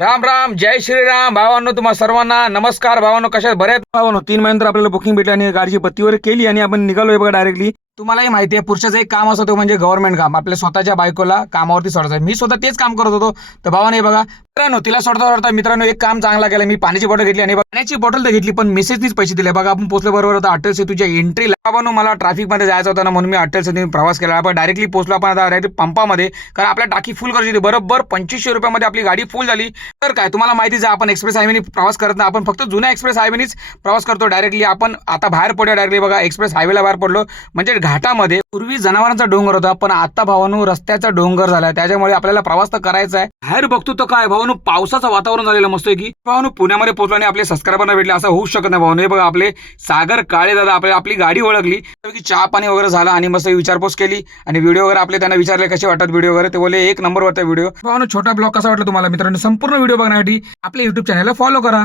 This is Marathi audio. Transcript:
राम राम, जय श्रीराम. भावांनो, तुम्हा सर्वांना नमस्कार. भावांनो, कशा बरे आहेत भावांनो? 3 महिन्यानंतर आपल्याला बुकिंग भेटली आणि गाडीची बत्तीवर केली आणि आपण निघालोय बघा डायरेक्टली. तुम्हालाही माहिती आहे, पुरुषाचं एक काम असतं म्हणजे गव्हर्नमेंट काम. आपल्या स्वतःच्या बायकोला कामावरती सोडायचं. मी स्वतः तेच काम करत होतो. तर भावाने हे बघा मित्रांनो, तिला सोडता मित्रांनो एक काम चांगला केलं. मी पाण्याची बॉटल घेतली आणि पाण्याची बॉटल तर घेतली, पण मेसेजनीच पैसे दिले. बघा, आपण पोहोचलो बरोबर होता अटल सेतूच्या एंट्रीला. बाबांनो, मला ट्रॅफिकमध्ये जायचं होतं ना, म्हणून मी अटल सेतूने प्रवास केला. आपण डायरेक्टली पोहोचलो आपण आता डायरेक्ट पंपामध्ये, कारण आपल्या टाकी फुल करायची होती. बरोबर 2500 रुपयामध्ये आपली गाडी फुल झाली. तर काय तुम्हाला माहितीच आहे, आपण एक्सप्रेस हायवेने प्रवास करत नाही, आपण फक्त जुन्या एक्सप्रेस हायवेनेच प्रवास करतो. डायरेक्टली आपण आता बाहेर पडलो. डायरेक्टली बघा एक्सप्रेस हायवेला बाहेर पडलो, म्हणजे घाटामध्ये. पूर्वी जनावरांचा डोंगर होता, पण आता भावानो रस्त्याचा डोंगर झाला. त्याच्यामुळे आपल्याला प्रवास तर करायचा आहे. बाहेर बघतो तर काय भावानो, पावसाचं वातावरण झालेलं मस्त आहे की. भावानो, पुण्यामध्ये पोहोचलो आणि आपले सबस्क्रायबरना भेटले, असं होऊ शकत नाही भावानो. हे बघा आपले सागर काळे दादा आपली गाडी ओळखली, चहा पाणी वगैरे झाला आणि मस्त विचारपूस केली आणि व्हिडिओ वगैरे आपले त्यांना विचारले कसे वाटतात व्हिडिओ वगैरे. ते बोले एक नंबर वाटतं व्हिडिओ. भावानो, छोटा ब्लॉग कसा वाटला तुम्हाला मित्रांनो? संपूर्ण व्हिडिओ बघण्यासाठी आपल्या युट्यूब चॅनलला फॉलो करा.